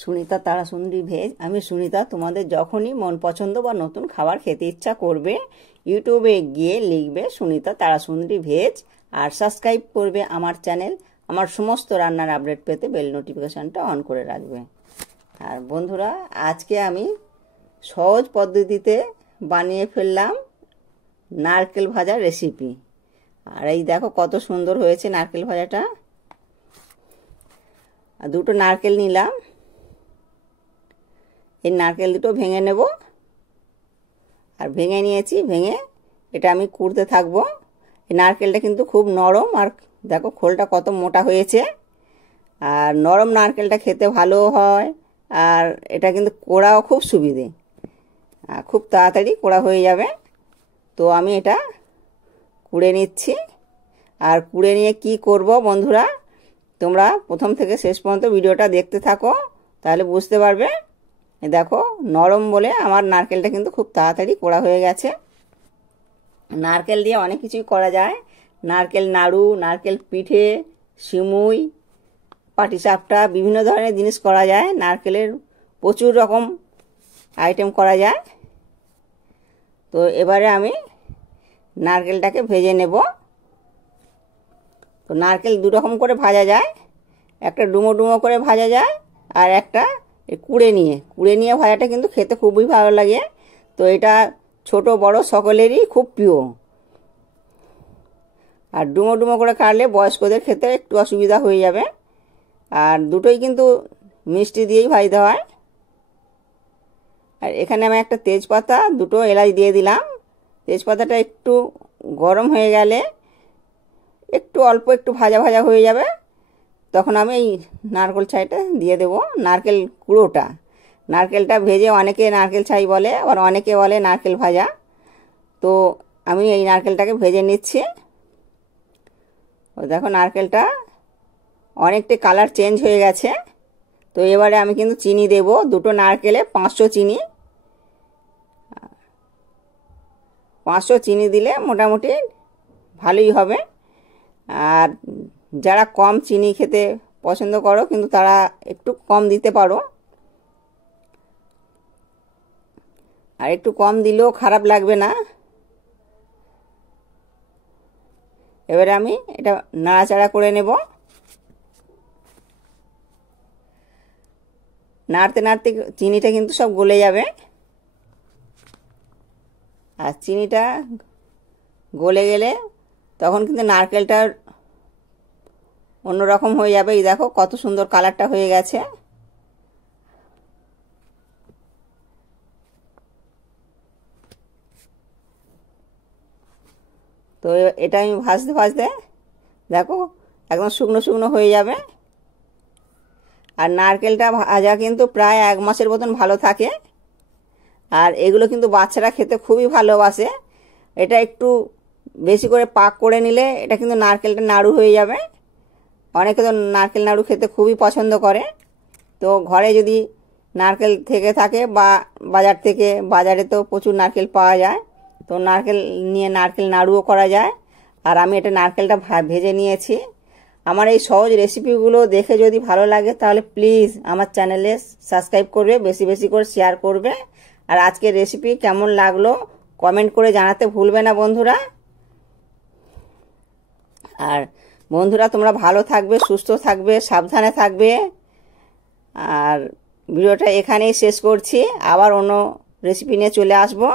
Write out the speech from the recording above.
Sunita Tarasundari veg. আমি সুনিতা। তোমাদের যখনই মন পছন্দ বা নতুন খাবার খেতে ইচ্ছা করবে, ইউটিউবে গিয়ে লিখবে সুনিতা তারাসুন্দরী ভেজ আর সাবস্ক্রাইব করবে আমার চ্যানেল। আমার সমস্ত রান্নার আপডেট পেতে বেল নোটিফিকেশানটা অন করে রাখবে। আর বন্ধুরা, আজকে আমি সহজ পদ্ধতিতে বানিয়ে ফেললাম নারকেল ভাজা রেসিপি। আর এই দেখো কত সুন্দর হয়েছে নারকেল ভাজাটা। আর দুটো নারকেল নিলাম, এই নারকেল দুটো ভেঙে নেব। আর ভেঙে নিয়েছি, ভেঙে এটা আমি কুড়তে থাকবো। এই নারকেলটা কিন্তু খুব নরম, আর দেখো খোলটা কত মোটা হয়েছে। আর নরম নারকেলটা খেতে ভালো হয়, আর এটা কিন্তু কোড়াও খুব সুবিধে, খুব তাড়াতাড়ি কোড়া হয়ে যাবে। তো আমি এটা কুড়ে নিচ্ছি। আর কুড়ে নিয়ে কি করব বন্ধুরা, তোমরা প্রথম থেকে শেষ পর্যন্ত ভিডিওটা দেখতে থাকো, তাহলে বুঝতে পারবে। দেখো নরম বলে আমার নারকেলটা কিন্তু খুব তাড়াতাড়ি কোড়া হয়ে গেছে। নারকেল দিয়ে অনেক কিছুই করা যায়। নারকেল নাড়ু, নারকেল পিঠে, সিমুই, পাটিসাপটা, বিভিন্ন ধরনের জিনিস করা যায়। নারকেলের প্রচুর রকম আইটেম করা যায়। তো এবারে আমি নারকেলটাকে ভেজে নেব। তো নারকেল দু রকম করে ভাজা যায়, একটা ডুমো ডুমো করে ভাজা যায়, আর একটা কুড়ে নিয়ে ভাজাটা কিন্তু খেতে খুবই ভালো লাগে। তো এটা ছোট বড় সকলেরই খুব প্রিয়। আর ডুমো ডুমো করে কাটলে বয়স্কদের খেতে একটু অসুবিধা হয়ে যাবে। আর দুটোই কিন্তু মিষ্টি দিয়েই ভাজতে হয়। আর এখানে আমি একটা তেজপাতা, দুটো এলাচ দিয়ে দিলাম। তেজপাতাটা একটু গরম হয়ে গেলে, একটু অল্প একটু ভাজা ভাজা হয়ে যাবে, তখন আমি এই নারকেল ছাইটা দিয়ে দেব। নারকেল কুড়োটা, নারকেলটা ভেজে অনেকে নারকেল ছাই বলে, আবার অনেকে বলে নারকেল ভাজা। তো আমি এই নারকেলটাকে ভেজে নিচ্ছি। ও দেখো নারকেলটা অনেকটাই কালার চেঞ্জ হয়ে গেছে। তো এবারে আমি কিন্তু চিনি দেব, দুটো নারকেলে 500 চিনি। 500 চিনি দিলে মোটামুটি ভালোই হবে। আর যারা কম চিনি খেতে পছন্দ করো, কিন্তু তারা একটু কম দিতে পারো। আর একটু কম দিলেও খারাপ লাগবে না। এবারে আমি এটা নাড়াচাড়া করে নেব। নাড়তে নাড়তে চিনিটা কিন্তু সব গলে যাবে। আর চিনিটা গলে গেলে তখন কিন্তু নারকেলটা অন্যরকম হয়ে যাবে। এই দেখো কত সুন্দর কালারটা হয়ে গেছে। তো এটা আমি ভাজতে ভাজতে দেখো একদম শুকনো শুকনো হয়ে যাবে। আর নারকেলটা ভাজা কিন্তু প্রায় 1 মাসের মতন ভালো থাকে। আর এগুলো কিন্তু বাচ্চারা খেতে খুবই ভালোবাসে। এটা একটু বেশি করে পাক করে নিলে এটা কিন্তু নারকেলটা নাড়ু হয়ে যাবে। অনেকে তো নারকেল নাড়ু খেতে খুবই পছন্দ করে। তো ঘরে যদি নারকেল থেকে থাকে, বা বাজারে তো প্রচুর নারকেল পাওয়া যায়, তো নারকেল নিয়ে নারকেল নাড়ুও করা যায়। আর আমি এটা নারকেলটা ভেজে নিয়েছি। আমার এই সহজ রেসিপিগুলো দেখে যদি ভালো লাগে, তাহলে প্লিজ আমার চ্যানেলে সাবস্ক্রাইব করবে, বেশি বেশি করে শেয়ার করবে। আর আজকের রেসিপি কেমন লাগলো কমেন্ট করে জানাতে ভুলবে না বন্ধুরা। আর বন্ধুরা, তোমরা ভালো থাকবে, সুস্থ থাকবে, সাবধানে থাকবে। আর ভিডিওটা এখানেই শেষ করছি। আবার অন্য রেসিপি নিয়ে চলে আসবো।